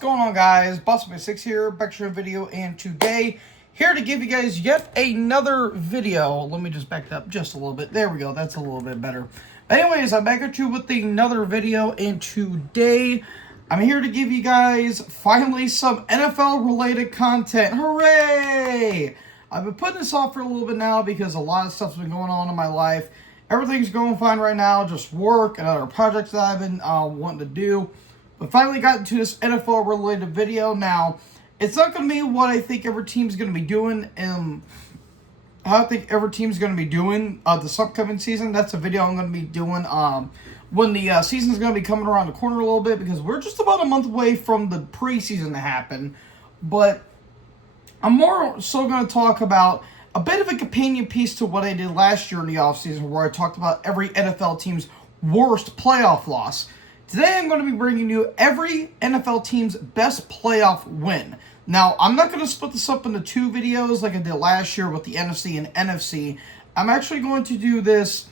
going on, guys? Boss6 here, back to a video, and today, here to give you guys yet another video. Let me just back that up just a little bit. There we go, that's a little bit better. Anyways, I'm back at you with another video, and today, I'm here to give you guys, finally, some NFL-related content. Hooray! I've been putting this off for a little bit now because a lot of stuff's been going on in my life. Everything's going fine right now, just work and other projects that I've been wanting to do. But finally got into this NFL related video. Now, it's not going to be what I think every team's going to be doing how I think every team's going to be doing this upcoming season. That's a video I'm going to be doing when the season's going to be coming around the corner a little bit, because we're just about a month away from the preseason to happen. But I'm more so going to talk about a bit of a companion piece to what I did last year in the offseason, where I talked about every NFL team's worst playoff loss. Today, I'm going to be bringing you every NFL team's best playoff win. Now, I'm not going to split this up into two videos like I did last year with the NFC and NFC. I'm actually going to do this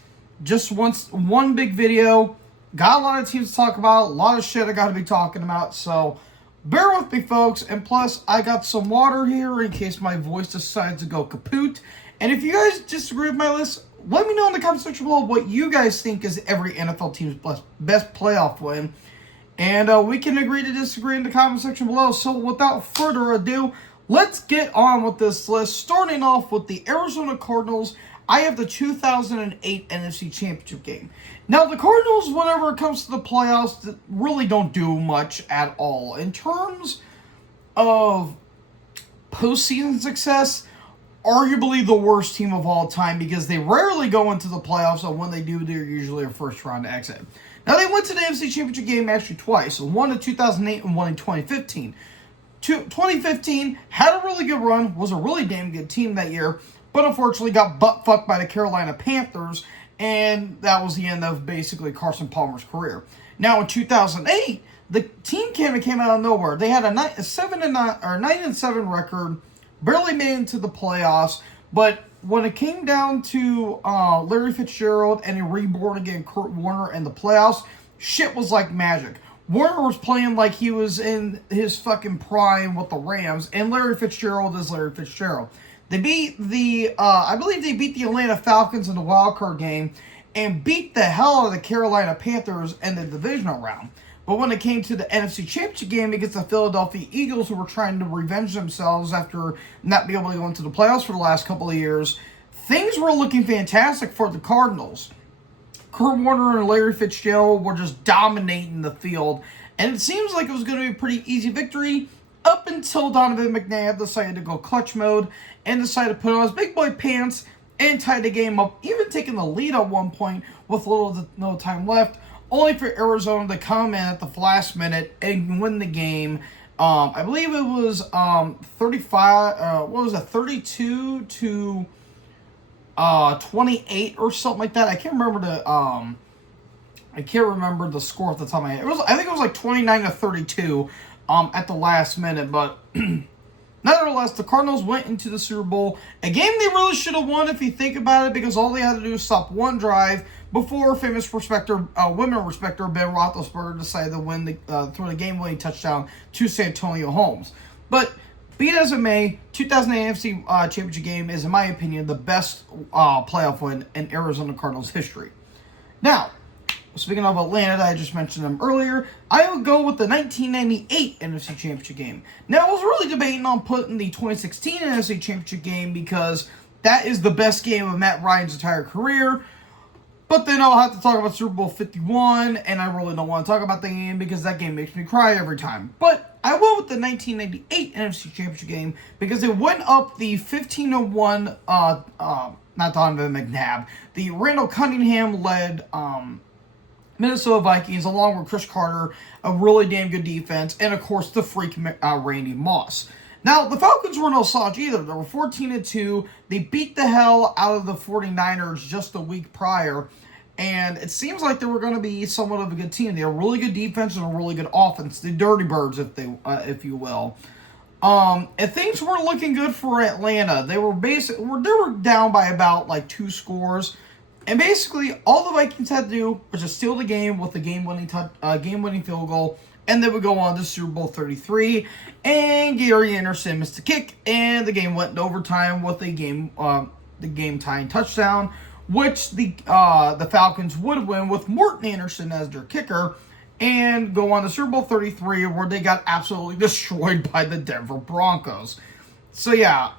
just one big video. Got a lot of teams to talk about, a lot of shit I got to be talking about, so bear with me, folks. And plus, I got some water here in case my voice decides to go kaput. And if you guys disagree with my list, let me know in the comment section below what you guys think is every NFL team's best playoff win. And we can agree to disagree in the comment section below. So without further ado, let's get on with this list. Starting off with the Arizona Cardinals, I have the 2008 NFC Championship game. Now, the Cardinals, whenever it comes to the playoffs, really don't do much at all. In terms of postseason success, arguably the worst team of all time, because they rarely go into the playoffs, and when they do, they're usually a first-round exit. Now, they went to the NFC Championship game actually twice, one in 2008 and one in 2015. 2015 had a really good run, was a really damn good team that year, but unfortunately got butt-fucked by the Carolina Panthers, and that was the end of basically Carson Palmer's career. Now, in 2008, the team came out of nowhere. They had a 9-7 record, barely made it into the playoffs, but when it came down to Larry Fitzgerald and a reborn-again Kurt Warner in the playoffs, shit was like magic. Warner was playing like he was in his fucking prime with the Rams, and Larry Fitzgerald is Larry Fitzgerald. They beat I believe they beat the Atlanta Falcons in the wildcard game and beat the hell out of the Carolina Panthers in the divisional round. But when it came to the NFC Championship game against the Philadelphia Eagles, who were trying to revenge themselves after not being able to go into the playoffs for the last couple of years, things were looking fantastic for the Cardinals. Kurt Warner and Larry Fitzgerald were just dominating the field, and it seems like it was going to be a pretty easy victory up until Donovan McNabb decided to go clutch mode and decided to put on his big boy pants and tie the game up, even taking the lead at one point with little to no time left, only for Arizona to come in at the last minute and win the game. I believe it was 32 to 28 or something like that. I can't remember the score off the top of my head. I think it was like 29 to 32 at the last minute, but nevertheless, the Cardinals went into the Super Bowl, a game they really should have won if you think about it, because all they had to do was stop one drive before famous women respecter Ben Roethlisberger decided to throw the game-winning touchdown to Santonio Holmes. But be it as it may, 2008 NFC Championship game is, in my opinion, the best playoff win in Arizona Cardinals history. Now, speaking of Atlanta, I just mentioned them earlier, I would go with the 1998 NFC Championship game. Now, I was really debating on putting the 2016 NFC Championship game because that is the best game of Matt Ryan's entire career. But then I'll have to talk about Super Bowl 51, and I really don't want to talk about the game because that game makes me cry every time. But I went with the 1998 NFC Championship game because it went up the 15-1, not Donovan McNabb, the Randall Cunningham-led Minnesota Vikings, along with Chris Carter, a really damn good defense, and of course the freak Randy Moss. Now, the Falcons were no slouch either. They were 14-2. They beat the hell out of the 49ers just a week prior, and it seems like they were going to be somewhat of a good team. They have a really good defense and a really good offense. The Dirty Birds, if you will. And things were looking good for Atlanta. They were down by about like 2 scores. And basically, all the Vikings had to do was just steal the game with a game-winning field goal, and they would go on to Super Bowl 33. And Gary Anderson missed a kick, and the game went into overtime with the game-tying touchdown, which the Falcons would win with Morten Andersen as their kicker, and go on to Super Bowl 33, where they got absolutely destroyed by the Denver Broncos. So yeah,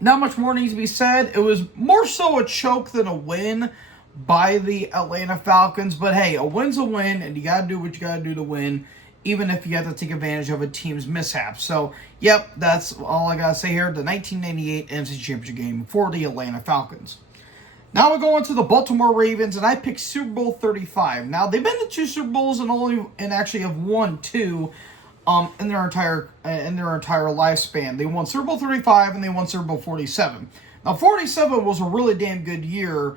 not much more needs to be said. It was more so a choke than a win by the Atlanta Falcons. But hey, a win's a win, and you got to do what you got to do to win, even if you have to take advantage of a team's mishap. So, yep, that's all I got to say here. The 1998 NFC Championship game for the Atlanta Falcons. Now we're going to the Baltimore Ravens, and I picked Super Bowl 35. Now, they've been to 2 Super Bowls and actually have won 2 in their entire lifespan. They won Super Bowl 35 and they won Super Bowl 47. Now, 47 was a really damn good year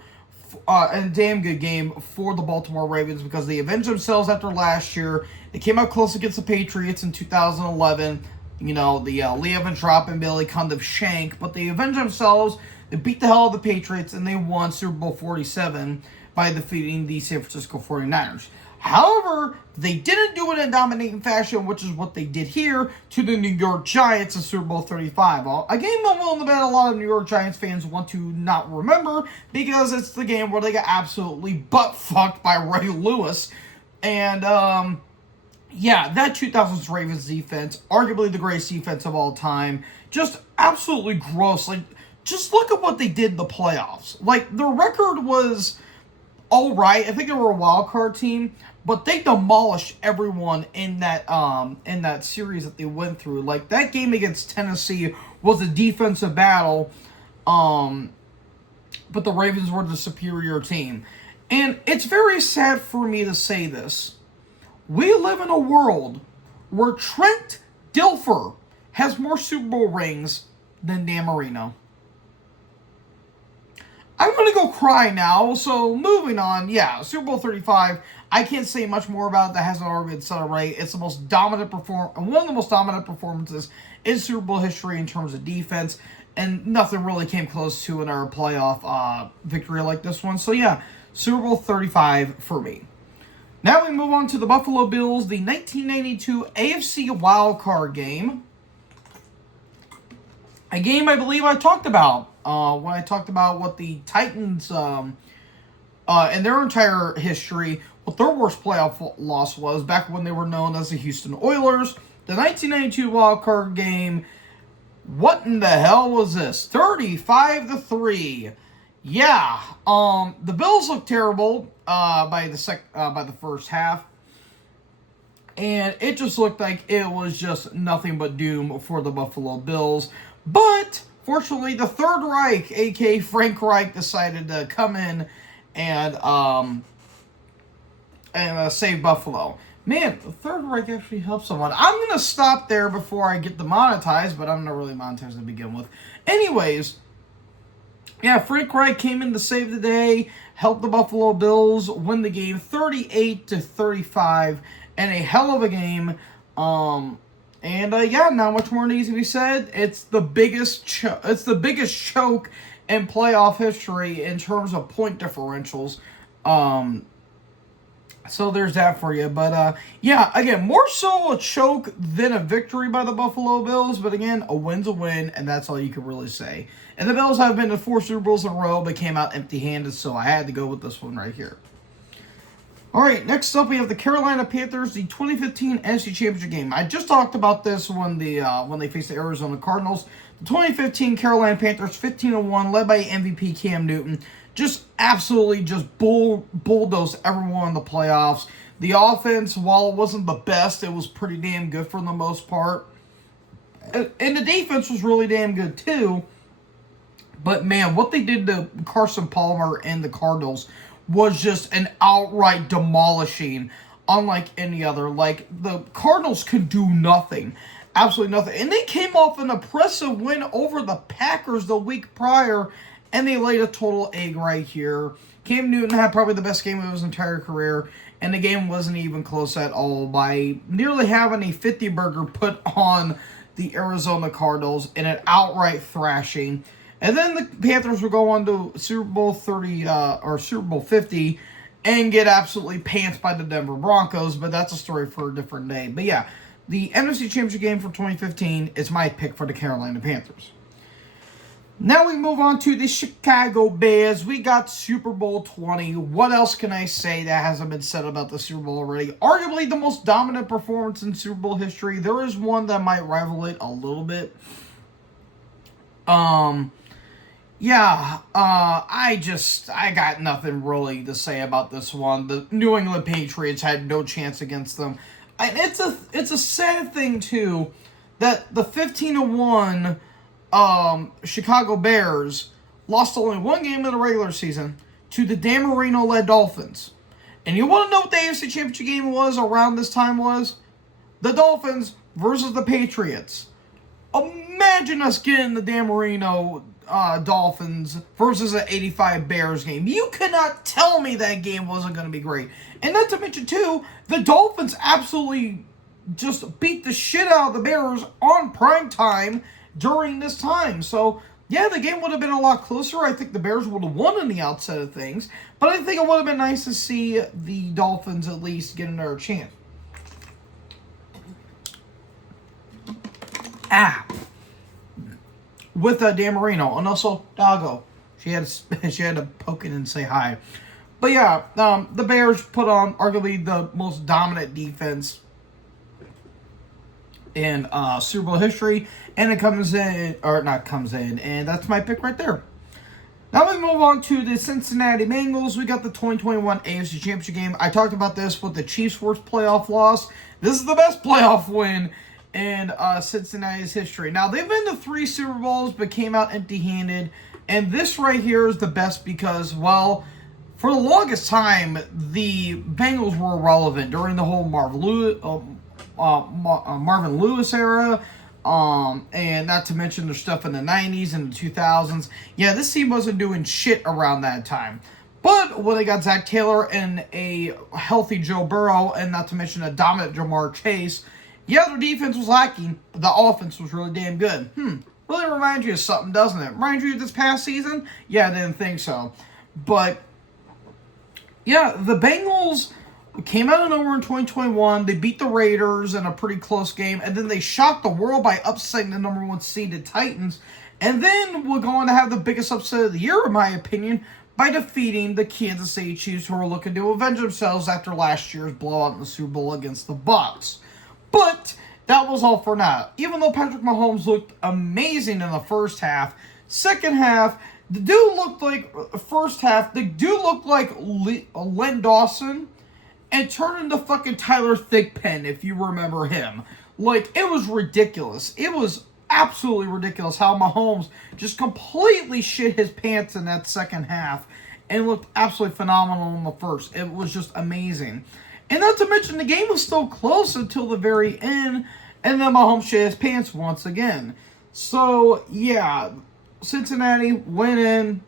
and a damn good game for the Baltimore Ravens because they avenged themselves after last year. They came out close against the Patriots in 2011. You know, the Lee Evans drop and Billy kind of shank, but they avenged themselves. They beat the hell out of the Patriots, and they won Super Bowl 47 by defeating the San Francisco 49ers. However, they didn't do it in dominating fashion, which is what they did here to the New York Giants in Super Bowl 35. A game I'm willing to bet a lot of New York Giants fans want to not remember because it's the game where they got absolutely butt-fucked by Ray Lewis. And, yeah, that 2000s Ravens defense, arguably the greatest defense of all time, just absolutely gross. Like, just look at what they did in the playoffs. Like, their record was all right. I think they were a wild card team, but they demolished everyone in that series that they went through. Like, that game against Tennessee was a defensive battle, but the Ravens were the superior team. And it's very sad for me to say this. We live in a world where Trent Dilfer has more Super Bowl rings than Dan Marino. I'm going to go cry now, so moving on. Yeah, Super Bowl 35, I can't say much more about it that hasn't already been celebrated. It's the most dominant one of the most dominant performances in Super Bowl history in terms of defense, and nothing really came close to in our playoff victory like this one. So yeah, Super Bowl 35 for me. Now we move on to the Buffalo Bills, the 1992 AFC wildcard game. A game I believe I talked about when I talked about what the Titans, in their entire history, what their worst playoff loss was back when they were known as the Houston Oilers. The 1992 wildcard game, what in the hell was this? 35-3. Yeah, the Bills looked terrible by the first half. And it just looked like it was just nothing but doom for the Buffalo Bills. But, fortunately, the Third Reich, a.k.a. Frank Reich, decided to come in and save Buffalo. Man, the Third Reich actually helped someone. I'm going to stop there before I get demonetized, but I'm not really monetized to begin with. Anyways, yeah, Frank Reich came in to save the day, helped the Buffalo Bills win the game 38-35, and a hell of a game. Yeah, not much more needs to be said. It's the biggest choke in playoff history in terms of point differentials. So there's that for you. But yeah, again, more so a choke than a victory by the Buffalo Bills. But again, a win's a win, and that's all you can really say. And the Bills have been to 4 Super Bowls in a row, but came out empty-handed, so I had to go with this one right here. All right, next up we have the Carolina Panthers, the 2015 NFC Championship game. I just talked about this when they faced the Arizona Cardinals. The 2015 Carolina Panthers, 15-1, led by MVP Cam Newton, just absolutely bulldozed everyone in the playoffs. The offense, while it wasn't the best, it was pretty damn good for the most part. And the defense was really damn good too. But man, what they did to Carson Palmer and the Cardinals was just an outright demolishing, unlike any other. Like, the Cardinals could do nothing. Absolutely nothing. And they came off an impressive win over the Packers the week prior, and they laid a total egg right here. Cam Newton had probably the best game of his entire career, and the game wasn't even close at all by nearly having a 50-burger put on the Arizona Cardinals in an outright thrashing. And then the Panthers will go on to Super Bowl 30 or Super Bowl 50 and get absolutely pantsed by the Denver Broncos, but that's a story for a different day. But yeah, the NFC Championship game for 2015 is my pick for the Carolina Panthers. Now we move on to the Chicago Bears. We got Super Bowl 20. What else can I say that hasn't been said about the Super Bowl already? Arguably the most dominant performance in Super Bowl history. There is one that might rival it a little bit. I got nothing really to say about this one. The New England Patriots had no chance against them. And it's a sad thing too that the 15-1 Chicago Bears lost only one game in the regular season to the Dan Marino-led Dolphins. And you want to know what the AFC Championship game was around this time was? The Dolphins versus the Patriots. Imagine us getting the Dan Marino Dolphins versus an 85 Bears game. You cannot tell me that game wasn't going to be great. And not to mention, too, the Dolphins absolutely just beat the shit out of the Bears on prime time during this time. So, yeah, the game would have been a lot closer. I think the Bears would have won in the outset of things. But I think it would have been nice to see the Dolphins at least get another chance. With Dan Marino, and also Dago. She had to poke it and say hi. But yeah, the Bears put on arguably the most dominant defense in Super Bowl history, and it comes in, and that's my pick right there. Now we move on to the Cincinnati Bengals. We got the 2021 AFC Championship game. I talked about this with the Chiefs' worst playoff loss. This is the best playoff win in Cincinnati's history. Now, they've been to 3 Super Bowls, but came out empty-handed. And this right here is the best because, well, for the longest time, the Bengals were irrelevant during the whole Marvin Lewis era. And not to mention their stuff in the 90s and the 2000s. Yeah, this team wasn't doing shit around that time. But when they got Zach Taylor and a healthy Joe Burrow, and not to mention a dominant Jamar Chase, yeah, their defense was lacking, but the offense was really damn good. Really reminds you of something, doesn't it? Reminds you of this past season? Yeah, I didn't think so. But, yeah, the Bengals came out of nowhere in 2021. They beat the Raiders in a pretty close game, and then they shocked the world by upsetting the number 1 seeded Titans. And then we're going to have the biggest upset of the year, in my opinion, by defeating the Kansas City Chiefs, who are looking to avenge themselves after last year's blowout in the Super Bowl against the Bucs. But that was all for now. Even though Patrick Mahomes looked amazing in the first half, second half, the dude looked like Len Dawson and turned into fucking Tyler Thigpen, if you remember him. Like, it was ridiculous. It was absolutely ridiculous how Mahomes just completely shit his pants in that second half and looked absolutely phenomenal in the first. It was just amazing. And not to mention, the game was still close until the very end, and then Mahomes shit his pants once again. So, yeah, Cincinnati went in,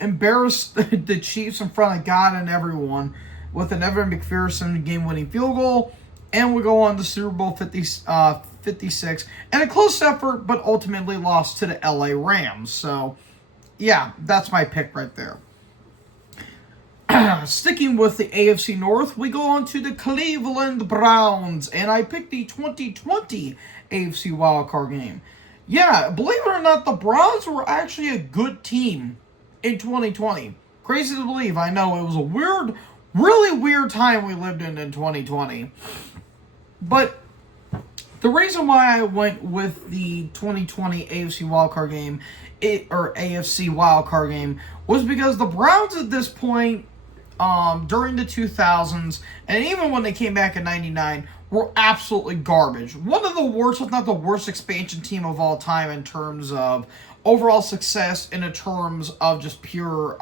embarrassed the Chiefs in front of God and everyone with an Evan McPherson game-winning field goal, and we go on to Super Bowl 56, and a close effort, but ultimately lost to the LA Rams. So, yeah, that's my pick right there. Sticking with the AFC North, we go on to the Cleveland Browns, and I picked the 2020 AFC wildcard game. Yeah, believe it or not, the Browns were actually a good team in 2020. Crazy to believe, I know. It was a really weird time we lived in 2020. But the reason why I went with the 2020 AFC wildcard game, AFC wildcard game, was because the Browns at this point, during the 2000s, and even when they came back in 99, were absolutely garbage. One of the worst, if not the worst, expansion team of all time in terms of overall success and in terms of just pure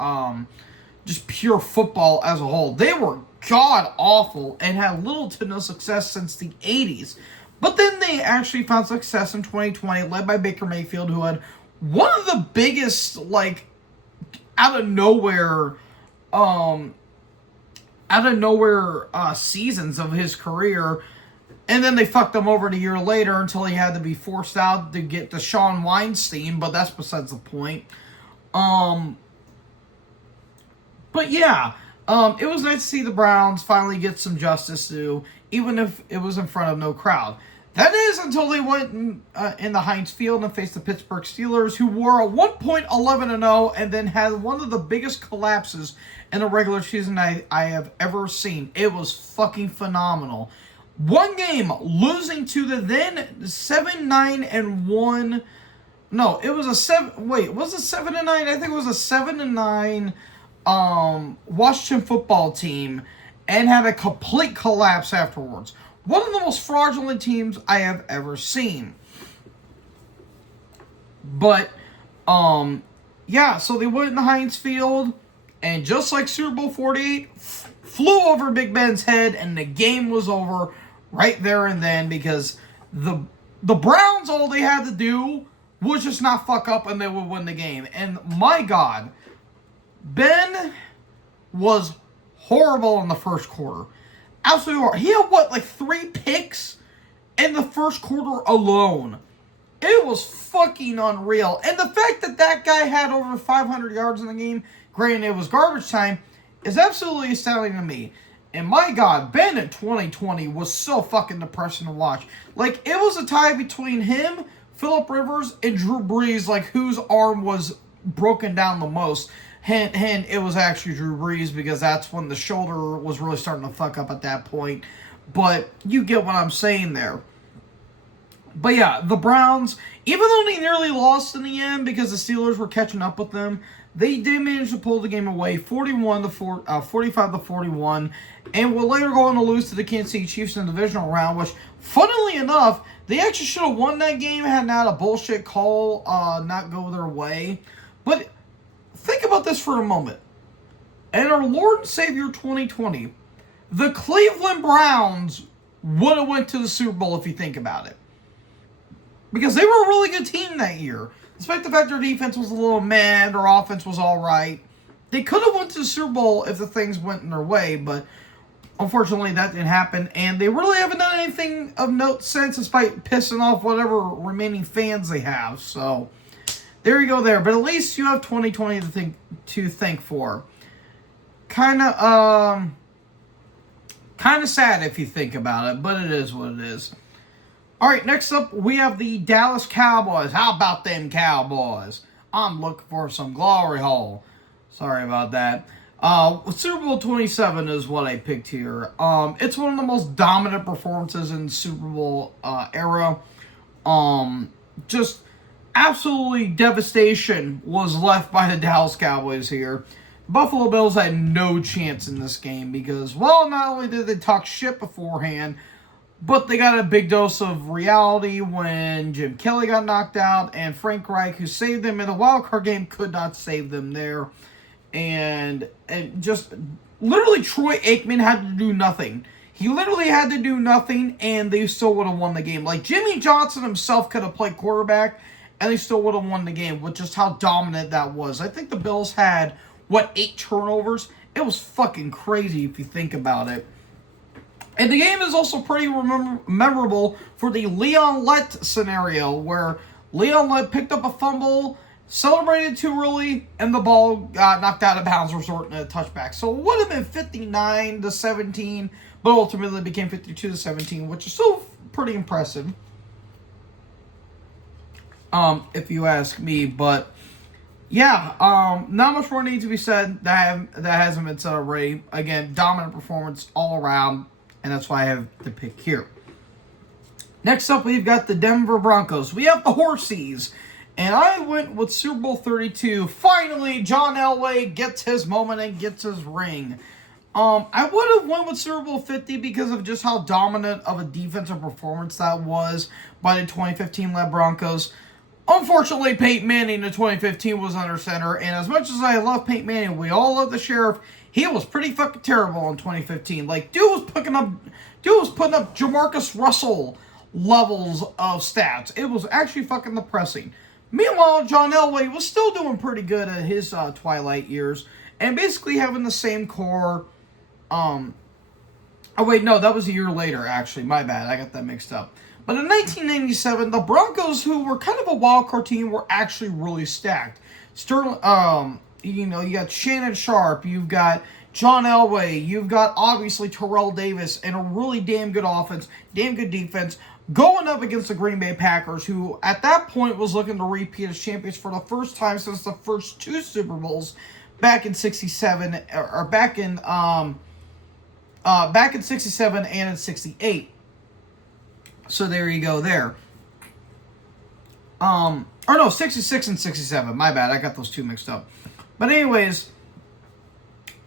football as a whole. They were god-awful and had little to no success since the 80s. But then they actually found success in 2020, led by Baker Mayfield, who had one of the biggest, out of nowhere seasons of his career, And then they fucked him over a year later until he had to be forced out to get to Sean Weinstein, but that's besides the point. But yeah, it was nice to see the Browns finally get some justice to, even if it was in front of no crowd. That is until they went in the Heinz Field and faced the Pittsburgh Steelers, who were a 1.11-0 and then had one of the biggest collapses in a regular season I have ever seen. It was fucking phenomenal. One game losing to the then 7-9-1. No, it was a 7. Wait, was it 7-9? I think it was a 7-9 Washington football team, and had a complete collapse afterwards. One of the most fraudulent teams I have ever seen. But, yeah, so they went in the Heinz Field, and just like Super Bowl 48, flew over Big Ben's head, and the game was over right there and then, because the Browns, all they had to do was just not fuck up, and they would win the game. And my God, Ben was horrible in the first quarter. Absolutely horrible. He had, what, like 3 picks in the first quarter alone. It was fucking unreal. And the fact that that guy had over 500 yards in the game, granted it was garbage time, is absolutely astounding to me. And my God, Ben in 2020 was so fucking depressing to watch. Like, it was a tie between him, Phillip Rivers, and Drew Brees, like, whose arm was broken down the most. Hint, it was actually Drew Brees, because that's when the shoulder was really starting to fuck up at that point. But you get what I'm saying there. But yeah, the Browns, even though they nearly lost in the end because the Steelers were catching up with them, they did manage to pull the game away 45-41, and will later go on to lose to the Kansas City Chiefs in the divisional round, which, funnily enough, they actually should have won that game had not a bullshit call not go their way. But think about this for a moment. In our Lord and Savior 2020, the Cleveland Browns would have went to the Super Bowl if you think about it. Because they were a really good team that year. Despite the fact their defense was a little meh, their offense was alright. They could have went to the Super Bowl if the things went in their way, but unfortunately that didn't happen. And they really haven't done anything of note since, despite pissing off whatever remaining fans they have. So, there you go there. But at least you have 2020 to thank for. Kind of sad if you think about it, but it is what it is. Alright, next up, we have the Dallas Cowboys. How about them Cowboys? I'm looking for some glory hole. Sorry about that. Super Bowl 27 is what I picked here. It's one of the most dominant performances in the Super Bowl era. Just absolutely devastation was left by the Dallas Cowboys here. Buffalo Bills had no chance in this game because, well, not only did they talk shit beforehand, but they got a big dose of reality when Jim Kelly got knocked out, and Frank Reich, who saved them in the wildcard game, could not save them there. And just literally Troy Aikman had to do nothing. He literally had to do nothing, and they still would have won the game. Like, Jimmy Johnson himself could have played quarterback, and they still would have won the game with just how dominant that was. I think the Bills had, 8 turnovers? It was fucking crazy if you think about it. And the game is also pretty memorable for the Leon Lett scenario, where Leon Lett picked up a fumble, celebrated too early, and the ball got knocked out of bounds, resulting in a touchback. So it would have been 59-17, but ultimately it became 52-17, which is still pretty impressive, if you ask me. But yeah, not much more needs to be said. That hasn't been said already. Again, dominant performance all around. And that's why I have the pick here. Next up, we've got the Denver Broncos. We have the Horsies. And I went with Super Bowl 32. Finally, John Elway gets his moment and gets his ring. I would have went with Super Bowl 50 because of just how dominant of a defensive performance that was by the 2015-led Broncos. Unfortunately, Peyton Manning in 2015 was under center. And as much as I love Peyton Manning, we all love the Sheriff. He was pretty fucking terrible in 2015. Like, dude was putting up Jamarcus Russell levels of stats. It was actually fucking depressing. Meanwhile, John Elway was still doing pretty good at his twilight years, and basically having the same core Oh, wait, no, that was a year later, actually. My bad. I got that mixed up. But in 1997, the Broncos, who were kind of a wild card team, were actually really stacked. Sterling, you know, you got Shannon Sharpe, you've got John Elway, you've got obviously Terrell Davis, and a really damn good offense, damn good defense, going up against the Green Bay Packers, who at that point was looking to repeat as champions for the first time since the first two Super Bowls back in '67, or back in '67 and in '68. So there you go there. Or no, 66 and 67. My bad, I got those two mixed up. But anyways,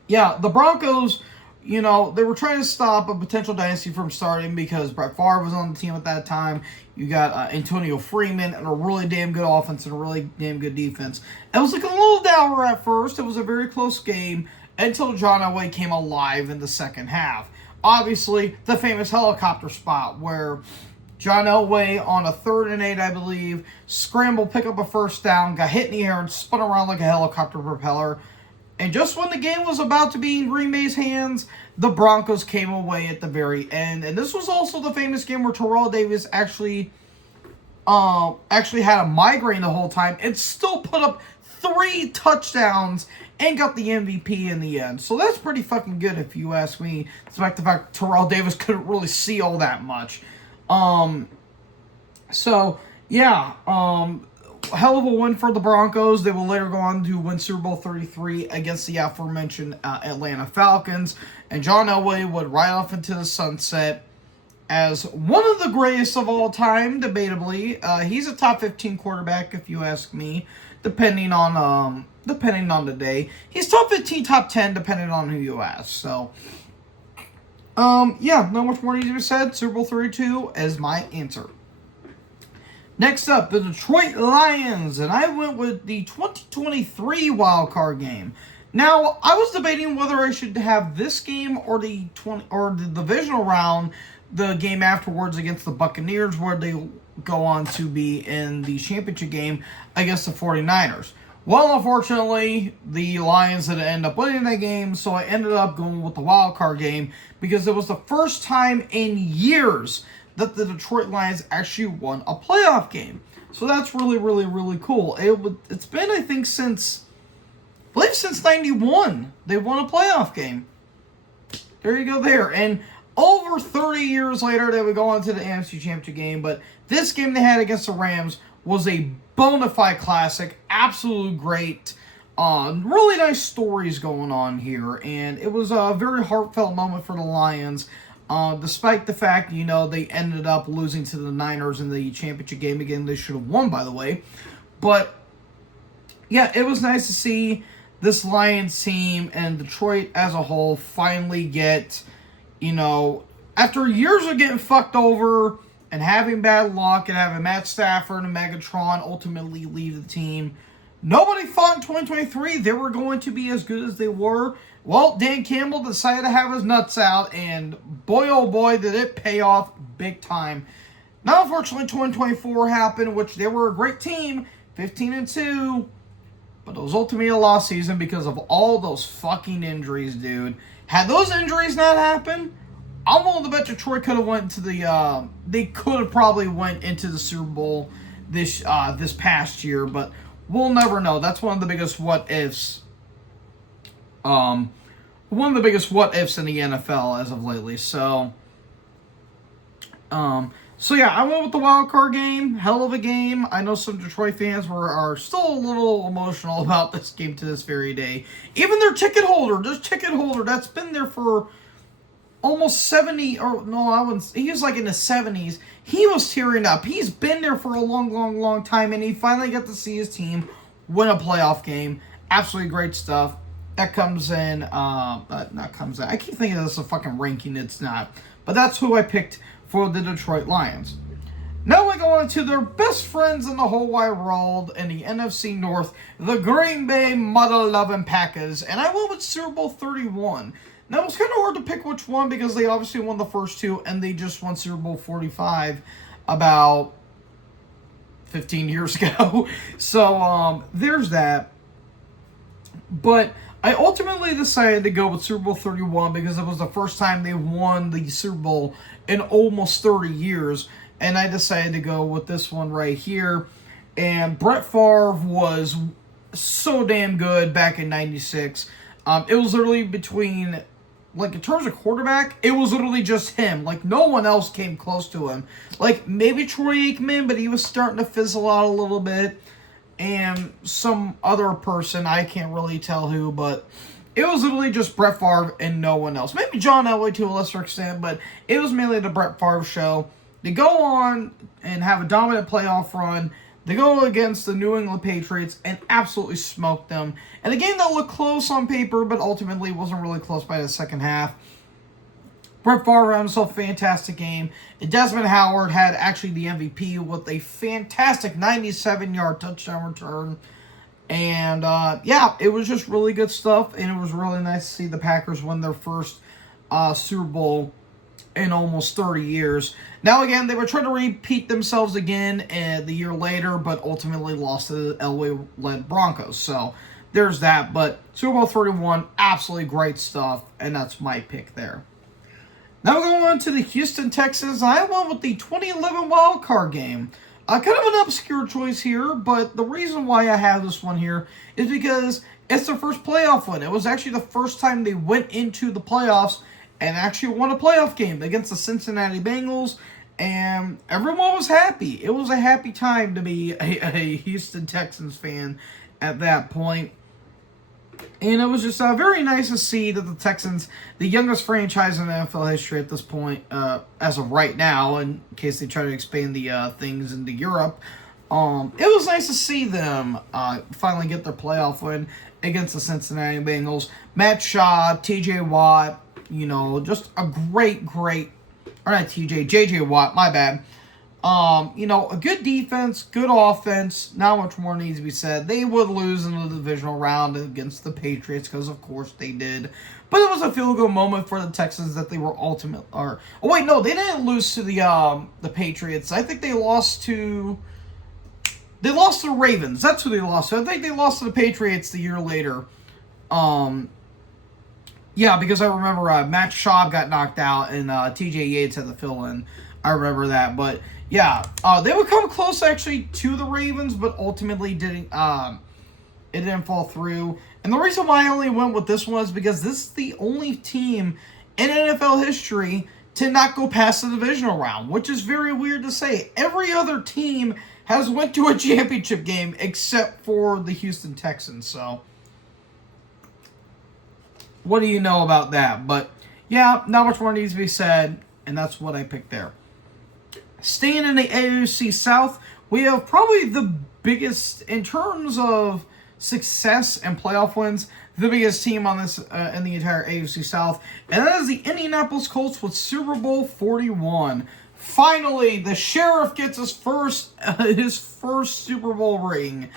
yeah, the Broncos, you know, they were trying to stop a potential dynasty from starting because Brett Favre was on the team at that time. You got Antonio Freeman and a really damn good offense and a really damn good defense. It was like a little dour at first. It was a very close game until John Elway came alive in the second half. Obviously, the famous helicopter spot where John Elway on a 3rd and 8, I believe, scrambled, pick up a first down, got hit in the air, and spun around like a helicopter propeller. And just when the game was about to be in Green Bay's hands, the Broncos came away at the very end. And this was also the famous game where Terrell Davis actually had a migraine the whole time and still put up 3 touchdowns and got the MVP in the end. So that's pretty fucking good if you ask me, despite the fact Terrell Davis couldn't really see all that much. So, yeah, hell of a win for the Broncos. They will later go on to win Super Bowl 33 against the aforementioned Atlanta Falcons. And John Elway would ride off into the sunset as one of the greatest of all time, debatably. He's a top 15 quarterback, if you ask me, depending on the day. He's top 15, top 10, depending on who you ask. So, yeah, not much more needs to be said. Super Bowl 32 is my answer. Next up, the Detroit Lions, and I went with the 2023 wild card game. Now, I was debating whether I should have this game or the divisional round, the game afterwards against the Buccaneers, where they go on to be in the championship game against the 49ers. Well, unfortunately, the Lions didn't end up winning that game, so I ended up going with the wild card game because it was the first time in years that the Detroit Lions actually won a playoff game. So that's really, really, really cool. It's been, I think, since 91, they won a playoff game. There you go there. And over 30 years later, they would go on to the NFC Championship game. But this game they had against the Rams was a bona fide classic. Absolute great. Really nice stories going on here. And it was a very heartfelt moment for the Lions. Despite the fact, you know, they ended up losing to the Niners in the championship game. Again, they should have won, by the way. But, yeah, it was nice to see this Lions team and Detroit as a whole finally get, you know, after years of getting fucked over and having bad luck and having Matt Stafford and Megatron ultimately leave the team, nobody thought in 2023 they were going to be as good as they were. Well, Dan Campbell decided to have his nuts out, and boy, oh boy, did it pay off big time. Now, unfortunately, 2024 happened, which they were a great team, 15-2, but it was ultimately a lost season because of all those fucking injuries, dude. Had those injuries not happened, I'm willing to bet Detroit could have went to the, they could have probably went into the Super Bowl this past year, but we'll never know. That's one of the biggest what-ifs. One of the biggest what-ifs in the NFL as of lately. So yeah, I went with the wild card game. Hell of a game. I know some Detroit fans are still a little emotional about this game to this very day. Even their ticket holder, that's been there for almost 70, or no, I wouldn't. He was like in the 70s. He was tearing up. He's been there for a long, long, long time, and he finally got to see his team win a playoff game. Absolutely great stuff. That comes in, I keep thinking this is a fucking ranking, it's not. But that's who I picked for the Detroit Lions. Now we go on to their best friends in the whole wide world in the NFC North, the Green Bay Mother-Loving Packers. And I went with Super Bowl 31. Now, it's kind of hard to pick which one because they obviously won the first two, and they just won Super Bowl 45 about 15 years ago. So, there's that. But I ultimately decided to go with Super Bowl 31 because it was the first time they won the Super Bowl in almost 30 years. And I decided to go with this one right here. And Brett Favre was so damn good back in 96. It was literally between, like, in terms of quarterback, it was literally just him. Like, no one else came close to him. Like, maybe Troy Aikman, but he was starting to fizzle out a little bit. And some other person, I can't really tell who, but it was literally just Brett Favre and no one else. Maybe John Elway to a lesser extent, but it was mainly the Brett Favre show. They go on and have a dominant playoff run. They go against the New England Patriots and absolutely smoke them. And a game that looked close on paper, but ultimately wasn't really close by the second half. Brett Favre had himself a fantastic game. And Desmond Howard had actually the MVP with a fantastic 97-yard touchdown return. And, yeah, it was just really good stuff. And it was really nice to see the Packers win their first Super Bowl in almost 30 years. Now, again, they were trying to repeat themselves again the year later, but ultimately lost to the Elway-led Broncos. So, there's that. But Super Bowl 31, absolutely great stuff. And that's my pick there. Now we're going on to the Houston Texans. I went with the 2011 wild card game. Kind of an obscure choice here, but the reason why I have this one here is because it's their first playoff win. It was actually the first time they went into the playoffs and actually won a playoff game against the Cincinnati Bengals, and everyone was happy. It was a happy time to be a Houston Texans fan at that point. And it was just very nice to see that the Texans, the youngest franchise in NFL history at this point, as of right now, in case they try to expand the things into Europe, it was nice to see them finally get their playoff win against the Cincinnati Bengals. Matt Schaub, T.J. Watt, just a great, or not T.J., J.J. Watt, my bad. A good defense, good offense, not much more needs to be said. They would lose in the divisional round against the Patriots, because of course they did. But it was a field goal moment for the Texans that they were they didn't lose to the Patriots. I think they lost to the Ravens. That's who they lost to. I think they lost to the Patriots the year later. Yeah, because I remember Matt Schaub got knocked out and T.J. Yates had to fill in. I remember that, but yeah, they would come close actually to the Ravens, but ultimately it didn't fall through. And the reason why I only went with this one is because this is the only team in NFL history to not go past the divisional round, which is very weird to say. Every other team has went to a championship game except for the Houston Texans. So, what do you know about that? But yeah, not much more needs to be said, and that's what I picked there. Staying in the AFC South, we have probably the biggest, in terms of success and playoff wins, the biggest team on this in the entire AFC South, and that is the Indianapolis Colts with Super Bowl 41. Finally, the Sheriff gets his first Super Bowl ring.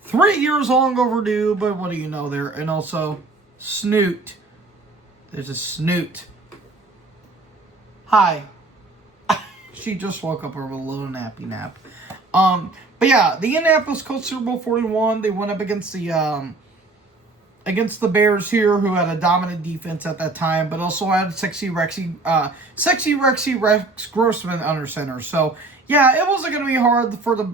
3 years long overdue, but what do you know there? And also, Snoot. There's a Snoot. Hi. She just woke up from a little nappy nap. But yeah, the Indianapolis Colts Super Bowl 41. They went up against the Bears here, who had a dominant defense at that time, but also had sexy Rex Grossman under center. So yeah, it wasn't going to be hard for the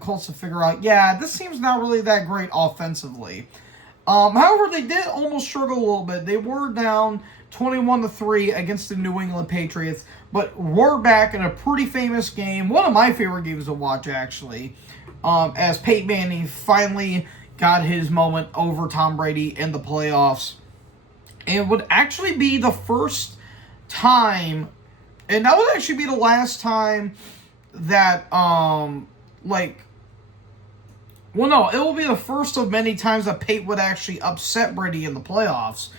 Colts to figure out. Yeah, this team's not really that great offensively. However, they did almost struggle a little bit. They were down 21-3 against the New England Patriots, but were back in a pretty famous game. One of my favorite games to watch, actually, as Peyton Manning finally got his moment over Tom Brady in the playoffs. And it would actually be the first time, and that would actually be the last time that, it will be the first of many times that Peyton would actually upset Brady in the playoffs.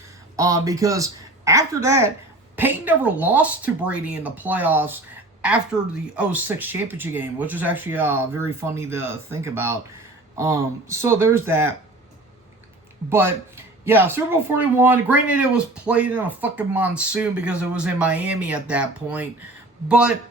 Because after that, Peyton never lost to Brady in the playoffs after the 06 championship game, which is actually very funny to think about. So there's that. But yeah, Super Bowl 41, granted it was played in a fucking monsoon because it was in Miami at that point. But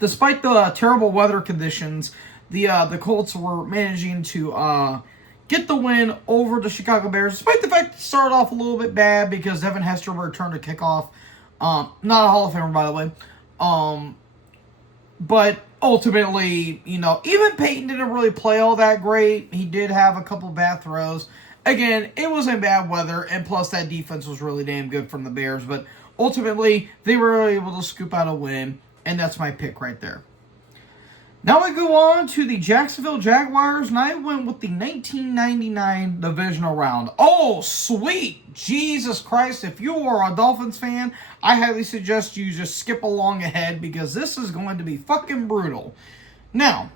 despite the terrible weather conditions, the Colts were managing to get the win over the Chicago Bears, despite the fact it started off a little bit bad because Devin Hester returned a kickoff. Not a Hall of Famer, by the way. But ultimately, you know, even Peyton didn't really play all that great. He did have a couple bad throws. Again, it was in bad weather, and plus that defense was really damn good from the Bears. But ultimately, they were able to scoop out a win, and that's my pick right there. Now we go on to the Jacksonville Jaguars, and I went with the 1999 divisional round. Oh, sweet Jesus Christ. If you are a Dolphins fan, I highly suggest you just skip along ahead because this is going to be fucking brutal. Now,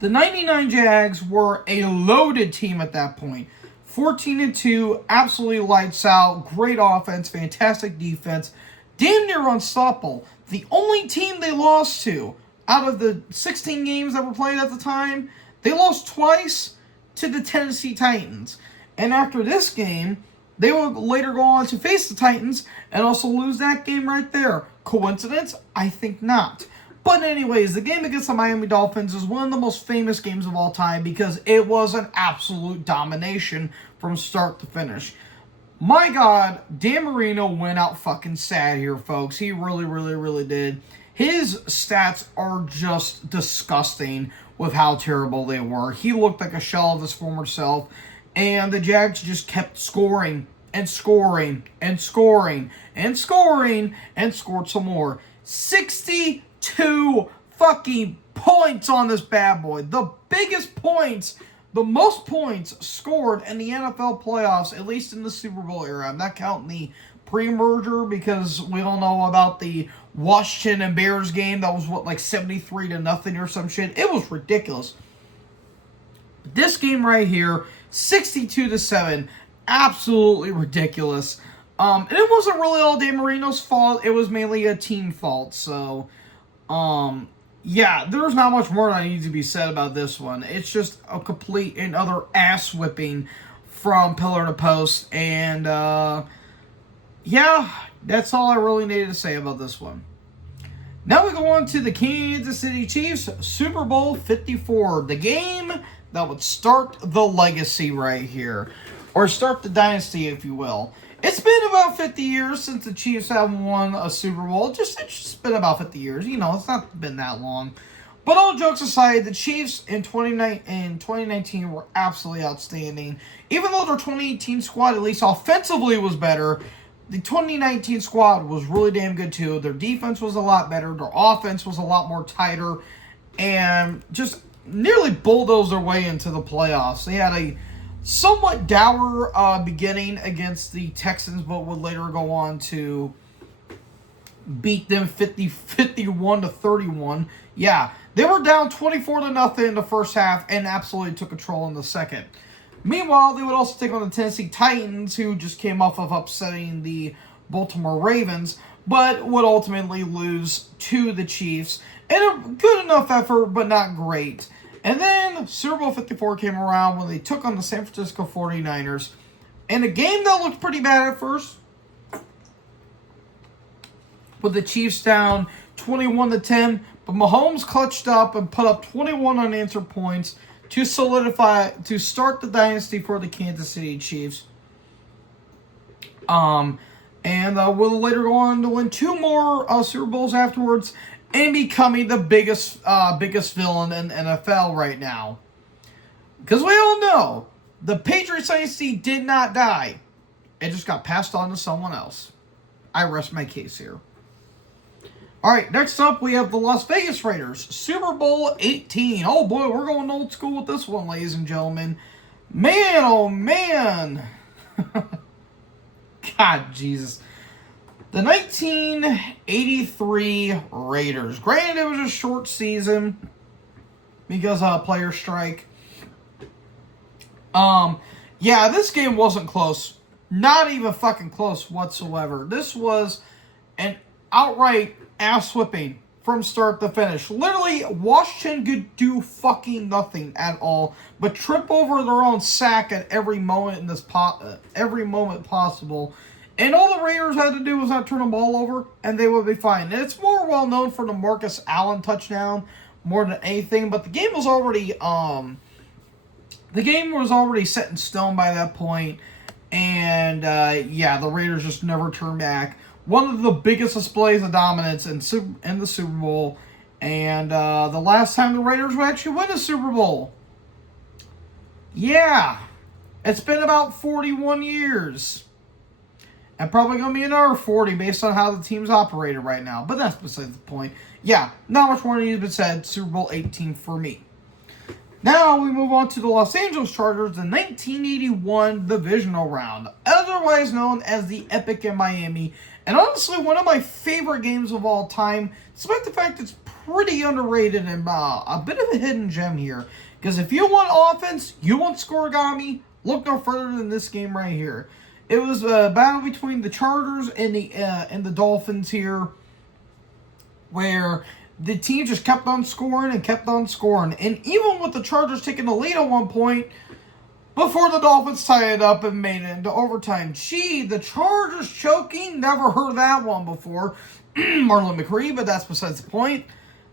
the 99 Jags were a loaded team at that point. 14-2, absolutely lights out, great offense, fantastic defense, damn near unstoppable. The only team they lost to, out of the 16 games that were played at the time, they lost twice to the Tennessee Titans. And after this game, they will later go on to face the Titans and also lose that game right there. Coincidence? I think not. But anyways, the game against the Miami Dolphins is one of the most famous games of all time because it was an absolute domination from start to finish. My God, Dan Marino went out fucking sad here, folks. He really, really, really did. His stats are just disgusting with how terrible they were. He looked like a shell of his former self, and the Jags just kept scoring and scoring and scoring and scoring and scored some more. 62 fucking points on this bad boy. The biggest points, the most points scored in the NFL playoffs, at least in the Super Bowl era. I'm not counting the pre-merger because we all know about the Washington and Bears game that was what, like 73-0 or some shit. It was ridiculous. This game right here, 62-7, absolutely ridiculous. And it wasn't really all Dan Marino's fault. It was mainly a team fault. So, yeah, there's not much more that needs to be said about this one. It's just a complete and utter ass whipping from pillar to post. And, yeah, that's all I really needed to say about this one. Now we go on to the Kansas City Chiefs, Super Bowl 54. The game that would start the legacy right here. Or start the dynasty, if you will. It's been about 50 years since the Chiefs have won a Super Bowl. It's just been about 50 years. You know, it's not been that long. But all jokes aside, the Chiefs in 2019 were absolutely outstanding. Even though their 2018 squad, at least offensively, was better, the 2019 squad was really damn good too. Their defense was a lot better. Their offense was a lot more tighter. And just nearly bulldozed their way into the playoffs. They had a somewhat dour beginning against the Texans, but would later go on to beat them 51-31. Yeah, they were down 24-0 in the first half and absolutely took control in the second. Meanwhile, they would also take on the Tennessee Titans, who just came off of upsetting the Baltimore Ravens, but would ultimately lose to the Chiefs in a good enough effort, but not great. And then Super Bowl 54 came around when they took on the San Francisco 49ers. In a game that looked pretty bad at first, with the Chiefs down 21-10, but Mahomes clutched up and put up 21 unanswered points to start the dynasty for the Kansas City Chiefs. And will later go on to win 2 more Super Bowls afterwards and becoming the biggest villain in NFL right now. Because we all know, the Patriots dynasty did not die. It just got passed on to someone else. I rest my case here. Alright, next up we have the Las Vegas Raiders, Super Bowl 18. Oh boy, we're going old school with this one, ladies and gentlemen. Man, oh man. God, Jesus. The 1983 Raiders. Granted, it was a short season because of a player strike. Yeah, this game wasn't close. Not even fucking close whatsoever. This was an outright ass whipping from start to finish. Literally, Washington could do fucking nothing at all but trip over their own sack at every moment in this every moment possible. And all the Raiders had to do was not turn the ball over, and they would be fine. And it's more well known for the Marcus Allen touchdown more than anything. But the game was already The game was already set in stone by that point, and yeah, the Raiders just never turned back. One of the biggest displays of dominance in the Super Bowl, and the last time the Raiders would actually win a Super Bowl. Yeah, it's been about 41 years. And probably going to be another 40 based on how the team's operated right now. But that's besides the point. Yeah, not much more needs to be said. Super Bowl 18 for me. Now we move on to the Los Angeles Chargers, the 1981 divisional round, otherwise known as the Epic in Miami. And honestly, one of my favorite games of all time, despite the fact it's pretty underrated and a bit of a hidden gem here. Because if you want offense, you want scoregami, look no further than this game right here. It was a battle between the Chargers and the Dolphins here, where the team just kept on scoring and kept on scoring. And even with the Chargers taking the lead at one point, before the Dolphins tied it up and made it into overtime. Gee, the Chargers choking? Never heard that one before. Marlon McCree, but that's besides the point.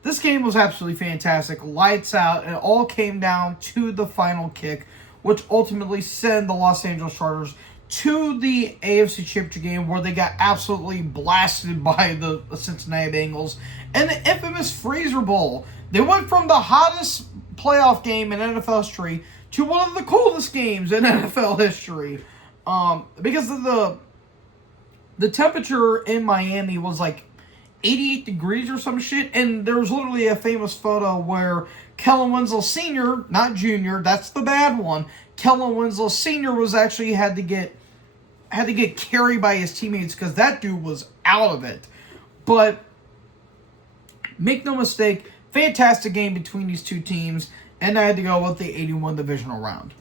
This game was absolutely fantastic. Lights out. And it all came down to the final kick, which ultimately sent the Los Angeles Chargers to the AFC Championship game, where they got absolutely blasted by the Cincinnati Bengals and the infamous Freezer Bowl. They went from the hottest playoff game in NFL history to one of the coolest games in NFL history, because of the temperature in Miami was like 88 degrees or some shit, and there was literally a famous photo where Kellen Winslow Sr., not Jr., that's the bad one, Kellen Winslow Sr. was actually had to get carried by his teammates because that dude was out of it. But make no mistake, fantastic game between these two teams, and I had to go with the 81 divisional round.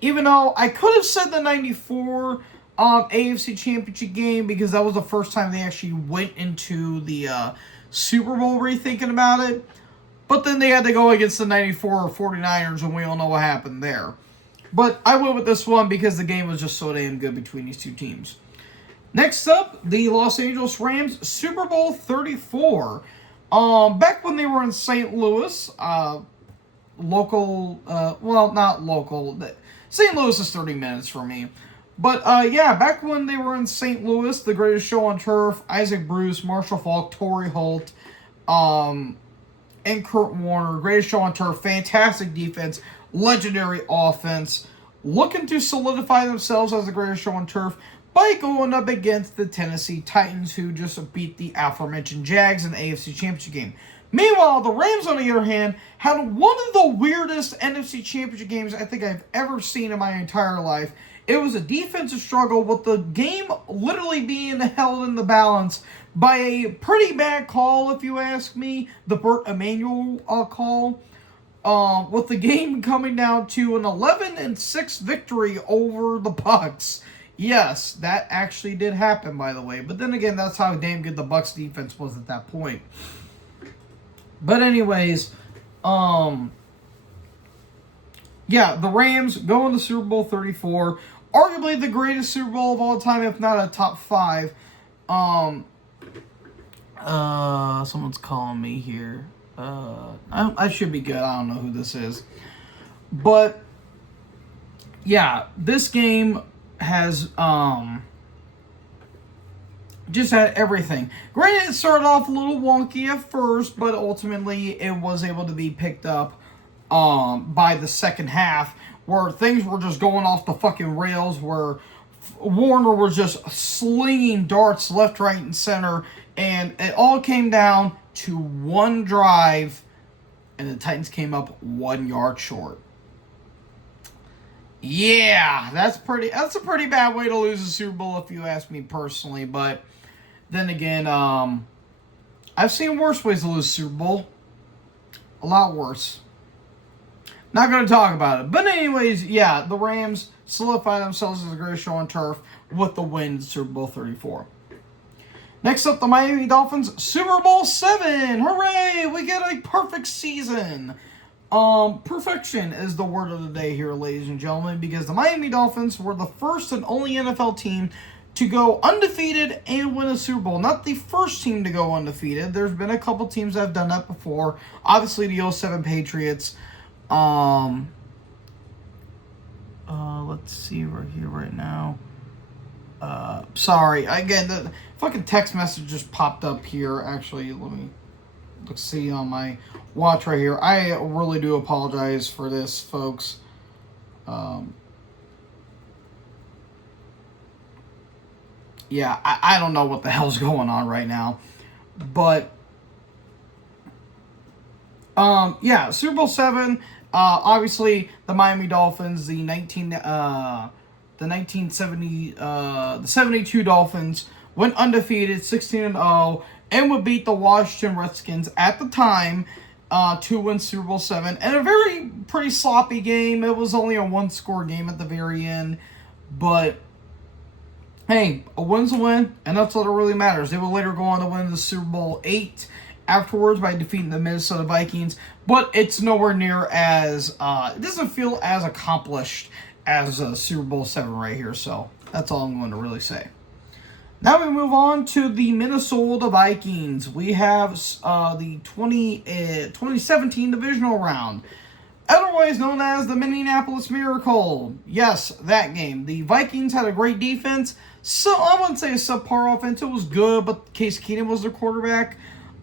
Even though I could have said the 94 AFC Championship game, because that was the first time they actually went into the Super Bowl, rethinking about it. But then they had to go against the 94 49ers, and we all know what happened there. But I went with this one because the game was just so damn good between these two teams. Next up, the Los Angeles Rams, Super Bowl 34. Back when they were in St. Louis, local, well, not local. St. Louis is 30 minutes for me. But, yeah, back when they were in St. Louis, the greatest show on turf, Isaac Bruce, Marshall Faulk, Torrey Holt, and Kurt Warner, greatest show on turf, fantastic defense, legendary offense, looking to solidify themselves as the greatest show on turf by going up against the Tennessee Titans, who just beat the aforementioned Jags in the AFC Championship game. Meanwhile, the Rams, on the other hand, had one of the weirdest NFC Championship games I think I've ever seen in my entire life. It was a defensive struggle, with the game literally being held in the balance by a pretty bad call, if you ask me, the Burt Emanuel call, with the game coming down to an 11-6 victory over the Bucs. Yes, that actually did happen, by the way. But then again, that's how damn good the Bucs defense was at that point. But anyways, yeah, the Rams go into Super Bowl 34. Arguably the greatest Super Bowl of all time, if not a top 5. Someone's calling me here. I should be good. I don't know who this is. But, yeah, this game has, just had everything. Granted, it started off a little wonky at first, but ultimately it was able to be picked up, by the second half, where things were just going off the fucking rails, where Warner was just slinging darts left, right, and center, and it all came down to one drive, and the Titans came up 1 yard short. Yeah, that's a pretty bad way to lose a Super Bowl, if you ask me personally. But then again, I've seen worse ways to lose a Super Bowl. A lot worse. Not going to talk about it. But anyways, yeah, the Rams solidify themselves as the greatest show on turf with the win in Super Bowl 34. Next up, the Miami Dolphins, Super Bowl 7. Hooray! We get a perfect season. Perfection is the word of the day here, ladies and gentlemen, because the Miami Dolphins were the first and only NFL team to go undefeated and win a Super Bowl. Not the first team to go undefeated. There's been a couple teams that have done that before. Obviously, the 07 Patriots. Let's see right here, right now. Sorry. Again, the fucking text message just popped up here. Actually, let me see on my watch right here. I really do apologize for this, folks. Yeah, I don't know what the hell's going on right now. But, yeah, Super Bowl 7, obviously, the Miami Dolphins, the 72 Dolphins went undefeated, 16-0, and would beat the Washington Redskins at the time to win Super Bowl 7. And a pretty sloppy game. It was only a one-score game at the very end. But, hey, a win's a win, and that's what really matters. They will later go on to win the Super Bowl 8 afterwards by defeating the Minnesota Vikings. But it's nowhere near as, it doesn't feel as accomplished as Super Bowl 7 right here. So that's all I'm going to really say. Now we move on to the Minnesota Vikings. We have the 2017 divisional round, otherwise known as the Minneapolis Miracle. Yes, that game. The Vikings had a great defense. So I wouldn't say a subpar offense. It was good, but Case Keenum was their quarterback.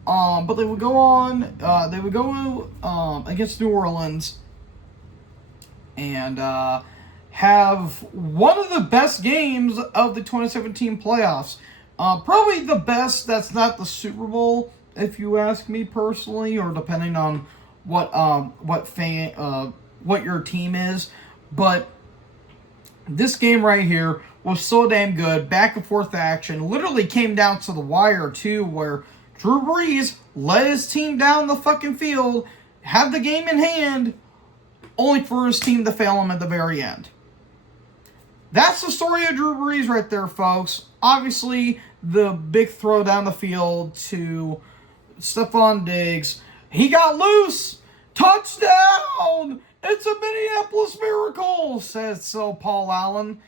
But they would go on. They would go against New Orleans and have one of the best games of the 2017 playoffs. Probably the best that's not the Super Bowl, if you ask me personally, or depending on what your team is. But this game right here was so damn good. Back and forth action. Literally came down to the wire, too, where Drew Brees led his team down the fucking field, had the game in hand, only for his team to fail him at the very end. That's the story of Drew Brees right there, folks. Obviously, the big throw down the field to Stephon Diggs. He got loose. Touchdown! It's a Minneapolis Miracle, says so Paul Allen.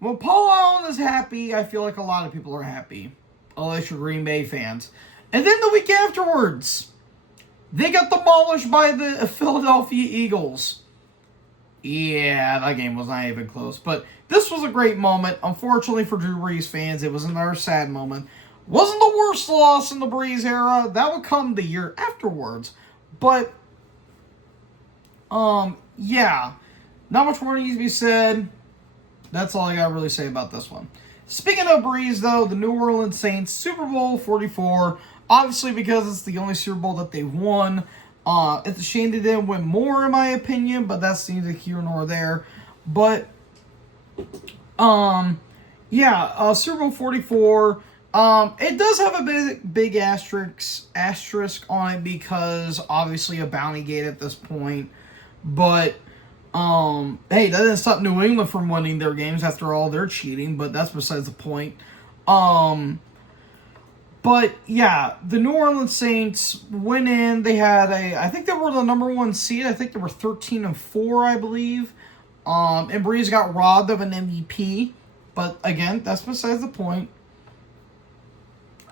When Paul Allen is happy, I feel like a lot of people are happy. Unless you're Green Bay fans. And then the week afterwards, they got demolished by the Philadelphia Eagles. Yeah, that game was not even close. But this was a great moment. Unfortunately for Drew Brees fans, it was another sad moment. Wasn't the worst loss in the Brees era. That would come the year afterwards. But, yeah. Not much more needs to be said. That's all I got to really say about this one. Speaking of Brees, though, the New Orleans Saints, Super Bowl 44. Obviously, because it's the only Super Bowl that they won. It's a shame they didn't win more, in my opinion, but that's neither here nor there. But, yeah, Super Bowl 44. It does have a big asterisk on it because, obviously, a bounty gate at this point. But, hey, that didn't stop New England from winning their games. After all, they're cheating, but that's besides the point. But, yeah, the New Orleans Saints went in. They had I think they were the number one seed. I think they were 13-4, I believe. And Brees got robbed of an MVP. But, again, that's besides the point.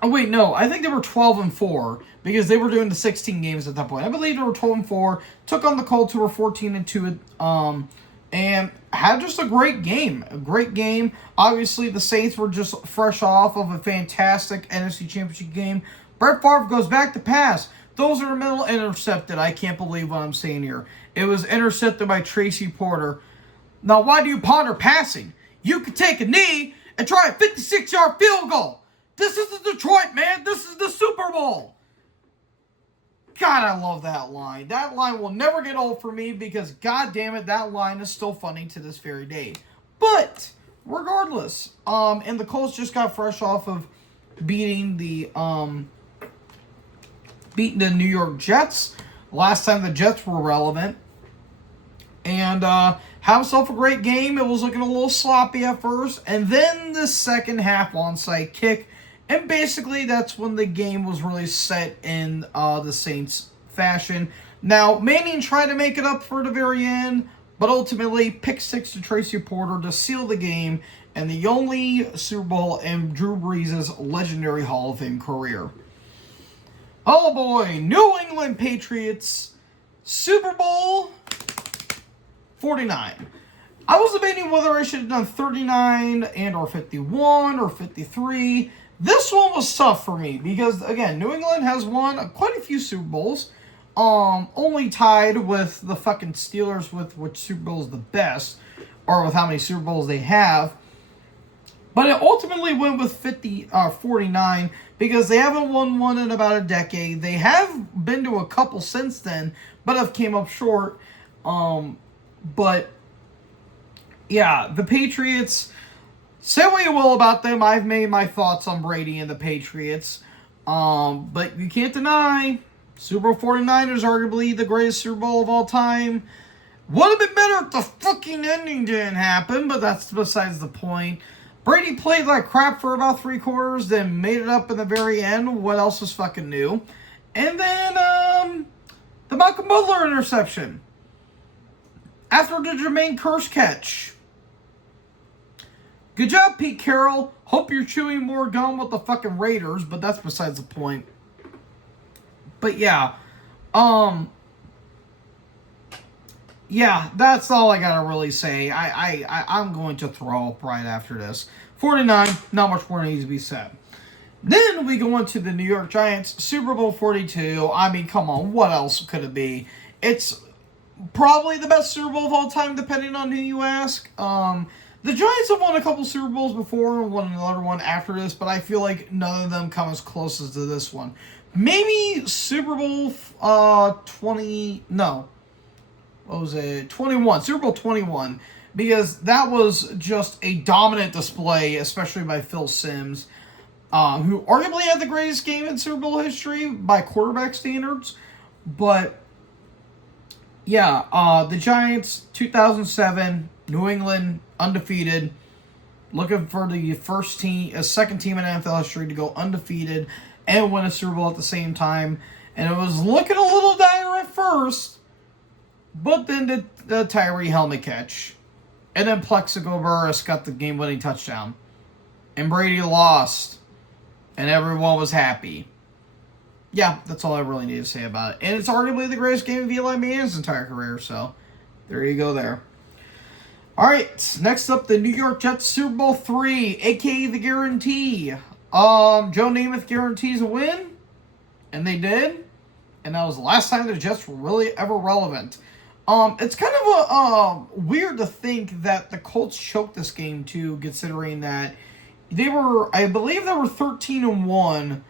Oh, wait, no. I think they were 12-4 because they were doing the 16 games at that point. I believe they were 12-4. Took on the Colts, who were 14-2. And had just a great game. A great game. Obviously, the Saints were just fresh off of a fantastic NFC Championship game. Brett Favre goes back to pass. Those are the middle intercepted. I can't believe what I'm saying here. It was intercepted by Tracy Porter. Now, why do you ponder passing? You could take a knee and try a 56-yard field goal. This isn't Detroit, man. This is the Super Bowl. God, I love that line. That line will never get old for me because, god damn it, that line is still funny to this very day. But, regardless, and the Colts just got fresh off of beating the New York Jets. Last time the Jets were relevant. And, had himself a great game. It was looking a little sloppy at first. And then the second half onside kick. And basically, that's when the game was really set in the Saints' fashion. Now, Manning tried to make it up for the very end, but ultimately, pick six to Tracy Porter to seal the game, and the only Super Bowl in Drew Brees' legendary Hall of Fame career. Oh boy, New England Patriots, Super Bowl 49. I was debating whether I should have done 39 and or 51 or 53. This one was tough for me because, again, New England has won quite a few Super Bowls. Only tied with the fucking Steelers with which Super Bowl is the best, or with how many Super Bowls they have. But it ultimately went with 49 because they haven't won one in about a decade. They have been to a couple since then, but have came up short. But yeah, the Patriots, say what you will about them. I've made my thoughts on Brady and the Patriots. But you can't deny Super Bowl 49 is arguably the greatest Super Bowl of all time. Would have been better if the fucking ending didn't happen, but that's besides the point. Brady played like crap for about 3 quarters, then made it up in the very end. What else is fucking new? And then, the Malcolm Butler interception. After the Jermaine Kearse catch. Good job, Pete Carroll. Hope you're chewing more gum with the fucking Raiders, but that's besides the point. But yeah, yeah, that's all I gotta really say. I'm going to throw up right after this. 49, not much more needs to be said. Then we go into the New York Giants, Super Bowl 42. I mean, come on, what else could it be? It's probably the best Super Bowl of all time, depending on who you ask. The Giants have won a couple Super Bowls before and won another one after this, but I feel like none of them come as close as to this one. Maybe Super Bowl 20, no. What was it? 21. Super Bowl 21. Because that was just a dominant display, especially by Phil Simms, who arguably had the greatest game in Super Bowl history by quarterback standards. But, yeah, the Giants, 2007, New England, undefeated. Looking for the second team in NFL history to go undefeated and win a Super Bowl at the same time. And it was looking a little dire at first, but then the Tyree helmet catch. And then Plexico Burress got the game-winning touchdown. And Brady lost. And everyone was happy. Yeah, that's all I really need to say about it. And it's arguably the greatest game of Eli Manning's entire career, so there you go there. Alright, next up, the New York Jets Super Bowl 3, a.k.a. the guarantee. Joe Namath guarantees a win, and they did. And that was the last time the Jets were really ever relevant. It's kind of weird to think that the Colts choked this game too, considering that they were, I believe they were 13-1,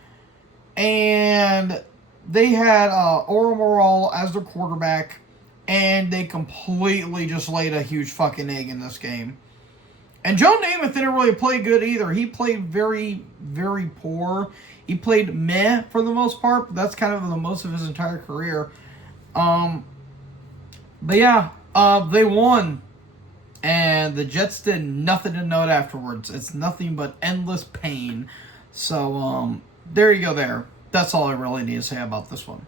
and they had Orel Morale as their quarterback, and they completely just laid a huge fucking egg in this game. And Joe Namath didn't really play good either. He played very, very poor. He played meh for the most part, but that's kind of the most of his entire career. But yeah, they won. And the Jets did nothing to note afterwards. It's nothing but endless pain. So, there you go there. That's all I really need to say about this one.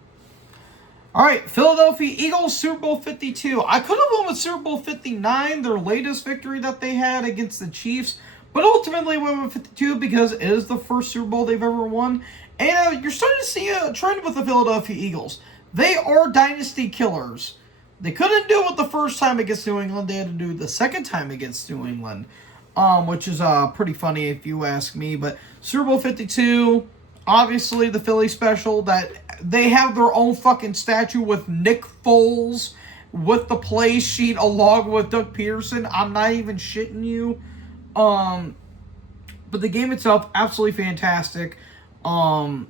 Alright, Philadelphia Eagles, Super Bowl 52. I could have won with Super Bowl 59, their latest victory that they had against the Chiefs, but ultimately went with 52 because it is the first Super Bowl they've ever won. And you're starting to see a trend with the Philadelphia Eagles. They are dynasty killers. They couldn't do it the first time against New England. They had to do it the second time against New England, which is pretty funny if you ask me. But Super Bowl 52, obviously the Philly special, that they have their own fucking statue with Nick Foles with the play sheet along with Doug Peterson. I'm not even shitting you. But the game itself, absolutely fantastic. And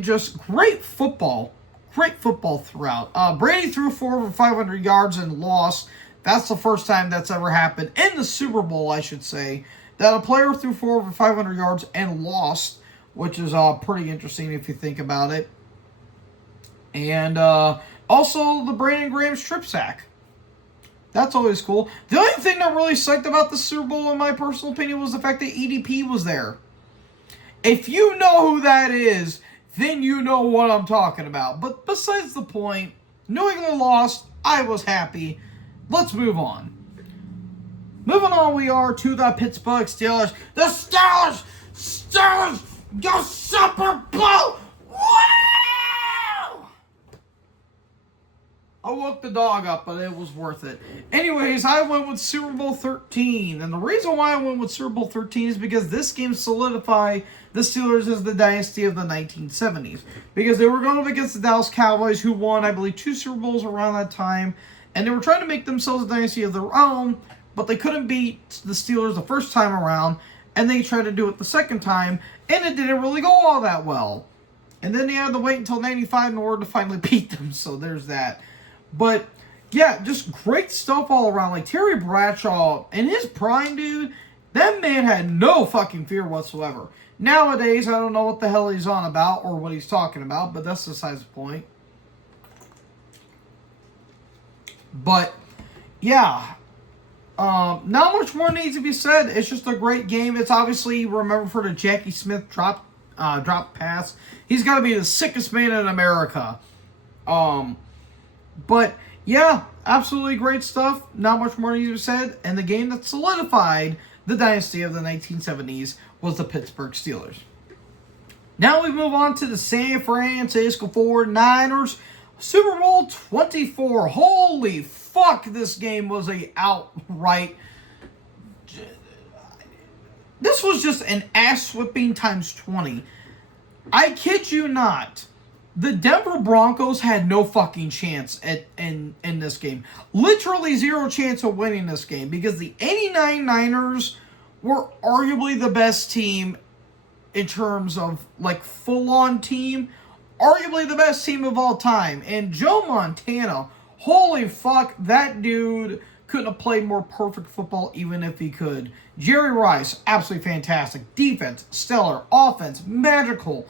just great football. Great football throughout. Brady threw for over 500 yards and lost. That's the first time that's ever happened in the Super Bowl, I should say, that a player threw for over 500 yards and lost, which is pretty interesting if you think about it. And also the Brandon Graham strip sack. That's always cool. The only thing that really sucked about the Super Bowl, in my personal opinion, was the fact that EDP was there. If you know who that is, then you know what I'm talking about. But besides the point, New England lost. I was happy. Let's move on. Moving on, we are to the Pittsburgh Steelers. The Steelers! Your Super Bowl! Wow! A woke the dog up, but it was worth it. Anyways, I went with Super Bowl 13. And the reason why I went with Super Bowl 13 is because this game solidified the Steelers as the dynasty of the 1970s. Because they were going up against the Dallas Cowboys, who won, I believe, 2 Super Bowls around that time. And they were trying to make themselves a dynasty of their own, but they couldn't beat the Steelers the first time around. And they tried to do it the second time, and it didn't really go all that well. And then they had to wait until 95 in order to finally beat them, so there's that. But, yeah, just great stuff all around. Like, Terry Bradshaw, in his prime, dude, that man had no fucking fear whatsoever. Nowadays, I don't know what the hell he's on about or what he's talking about, but that's besides the point. But, yeah, not much more needs to be said. It's just a great game. It's obviously, remember, for the Jackie Smith drop pass. He's got to be the sickest man in America. But, yeah, absolutely great stuff. Not much more needs to be said. And the game that solidified the dynasty of the 1970s was the Pittsburgh Steelers. Now we move on to the San Francisco 49ers. Super Bowl 24. Holy fuck, this game was a outright... This was just an ass-whipping times 20. I kid you not. The Denver Broncos had no fucking chance in this game. Literally zero chance of winning this game because the 89 Niners were arguably the best team in terms of, like, full-on team. Arguably the best team of all time. And Joe Montana, holy fuck, that dude couldn't have played more perfect football even if he could. Jerry Rice, absolutely fantastic. Defense, stellar. Offense, magical.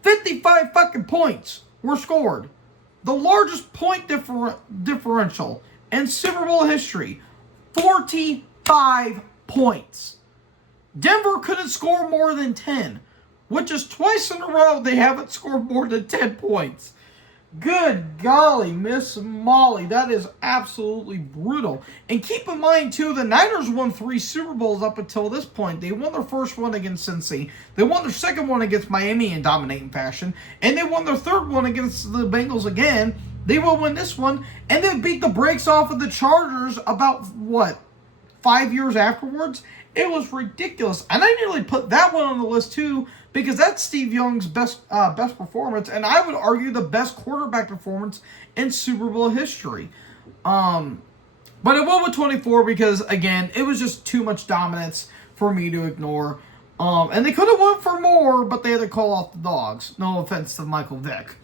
55 fucking points were scored. The largest point differential in Super Bowl history. 45 points. Denver couldn't score more than 10, which is twice in a row they haven't scored more than 10 points. Good golly, Miss Molly. That is absolutely brutal. And keep in mind, too, the Niners won 3 Super Bowls up until this point. They won their first one against Cincy. They won their second one against Miami in dominating fashion. And they won their third one against the Bengals again. They will win this one. And they beat the brakes off of the Chargers about, 5 years afterwards? It was ridiculous. And I nearly put that one on the list, too, because that's Steve Young's best performance, and I would argue the best quarterback performance in Super Bowl history. But it went with 24 because, again, it was just too much dominance for me to ignore. And they could have won for more, but they had to call off the dogs. No offense to Michael Vick.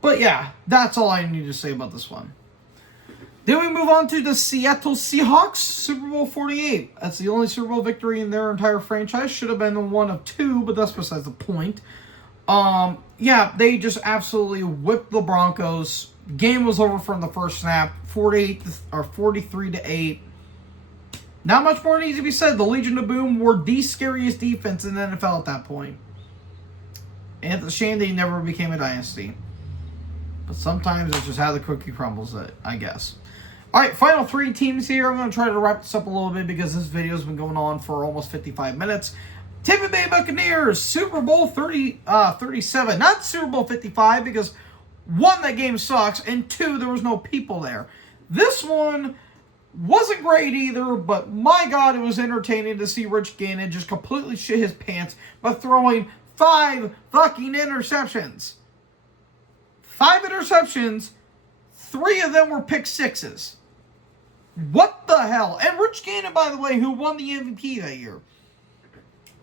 But yeah, that's all I need to say about this one. Then we move on to the Seattle Seahawks, Super Bowl 48. That's the only Super Bowl victory in their entire franchise. Should have been one of 2, but that's besides the point. Yeah, they just absolutely whipped the Broncos. Game was over from the first snap, 43-8. Not much more needs to be said. The Legion of Boom were the scariest defense in the NFL at that point. And it's a shame they never became a dynasty. But sometimes it's just how the cookie crumbles, I guess. All right, final 3 teams here. I'm going to try to wrap this up a little bit because this video has been going on for almost 55 minutes. Tampa Bay Buccaneers, Super Bowl 37. Not Super Bowl 55 because, 1, that game sucks, and 2, there was no people there. This one wasn't great either, but my God, it was entertaining to see Rich Gannon just completely shit his pants by throwing 5 fucking interceptions. 5 interceptions, 3 of them were pick sixes. What the hell? And Rich Gannon, by the way, who won the MVP that year.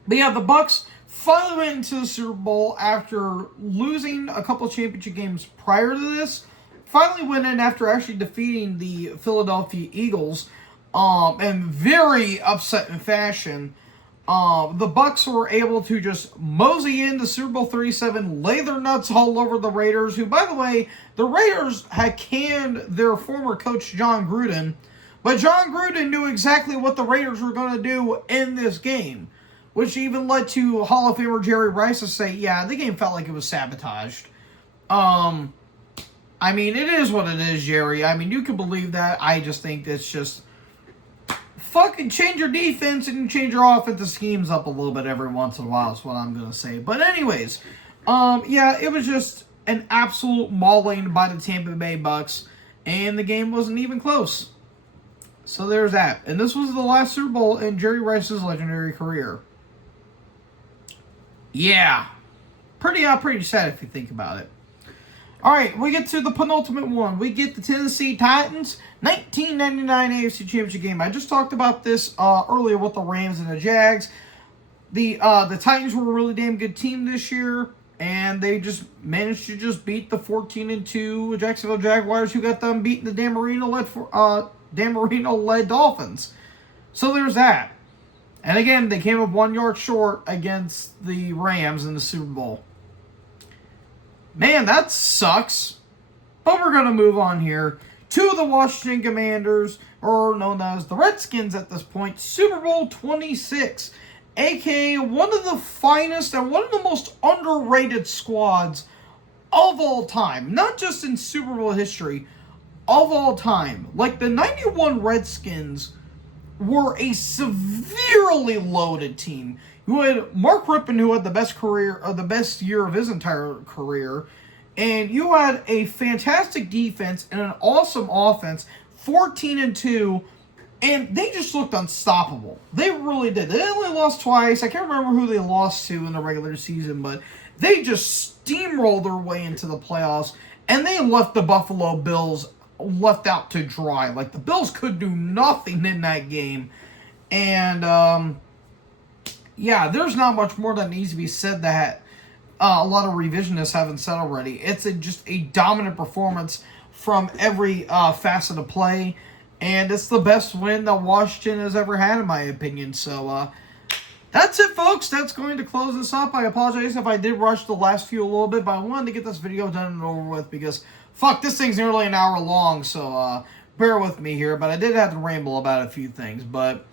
But yeah, the Bucs finally went into the Super Bowl after losing a couple championship games prior to this. Finally went in after actually defeating the Philadelphia Eagles in very upsetting fashion. The Bucs were able to just mosey into Super Bowl 37, lay their nuts all over the Raiders, who, by the way, the Raiders had canned their former coach, John Gruden, but John Gruden knew exactly what the Raiders were going to do in this game, which even led to Hall of Famer Jerry Rice to say, yeah, the game felt like it was sabotaged. I mean, it is what it is, Jerry. I mean, you can believe that. I just think it's just... fucking change your defense and change your offensive schemes up a little bit every once in a while is what I'm going to say. But anyways, yeah, it was just an absolute mauling by the Tampa Bay Bucs. and the game wasn't even close. So there's that. And this was the last Super Bowl in Jerry Rice's legendary career. Yeah. Pretty sad if you think about it. Alright, we get to the penultimate one. We get the Tennessee Titans 1999 AFC Championship game. I just talked about this earlier with the Rams and the Jags. The Titans were a really damn good team this year, and they just managed to just beat the 14-2 Jacksonville Jaguars, who got them beating the Dan Marino-led Dolphins. So there's that. And again, they came up 1 yard short against the Rams in the Super Bowl. Man, that sucks. But we're going to move on here to the Washington Commanders, or known as the Redskins at this point, Super Bowl 26, aka one of the finest and one of the most underrated squads of all time. Not just in Super Bowl history, of all time. Like, the 91 Redskins were a severely loaded team. You had Mark Rypien, who had the best career, or the best year of his entire career, and you had a fantastic defense and an awesome offense, 14-2, and they just looked unstoppable. They really did. They only lost twice. I can't remember who they lost to in the regular season, but they just steamrolled their way into the playoffs, and they left the Buffalo Bills left out to dry. Like, the Bills could do nothing in that game, and yeah, there's not much more that needs to be said that a lot of revisionists haven't said already. It's just a dominant performance from every facet of play, and it's the best win that Washington has ever had, in my opinion. So that's it, folks. That's going to close this up. I apologize if I did rush the last few a little bit, but I wanted to get this video done and over with because, fuck, this thing's nearly an hour long, so bear with me here. But I did have to ramble about a few things, but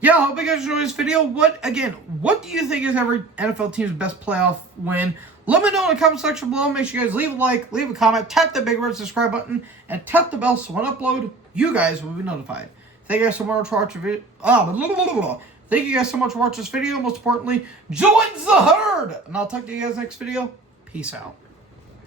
yeah, I hope you guys enjoyed this video. What do you think is every NFL team's best playoff win? Let me know in the comment section below. Make sure you guys leave a like, leave a comment, tap the big red subscribe button, and tap the bell so when I upload, you guys will be notified. Thank you guys so much for watching the video. Thank you guys so much for watching this video. Most importantly, join the herd! And I'll talk to you guys next video. Peace out.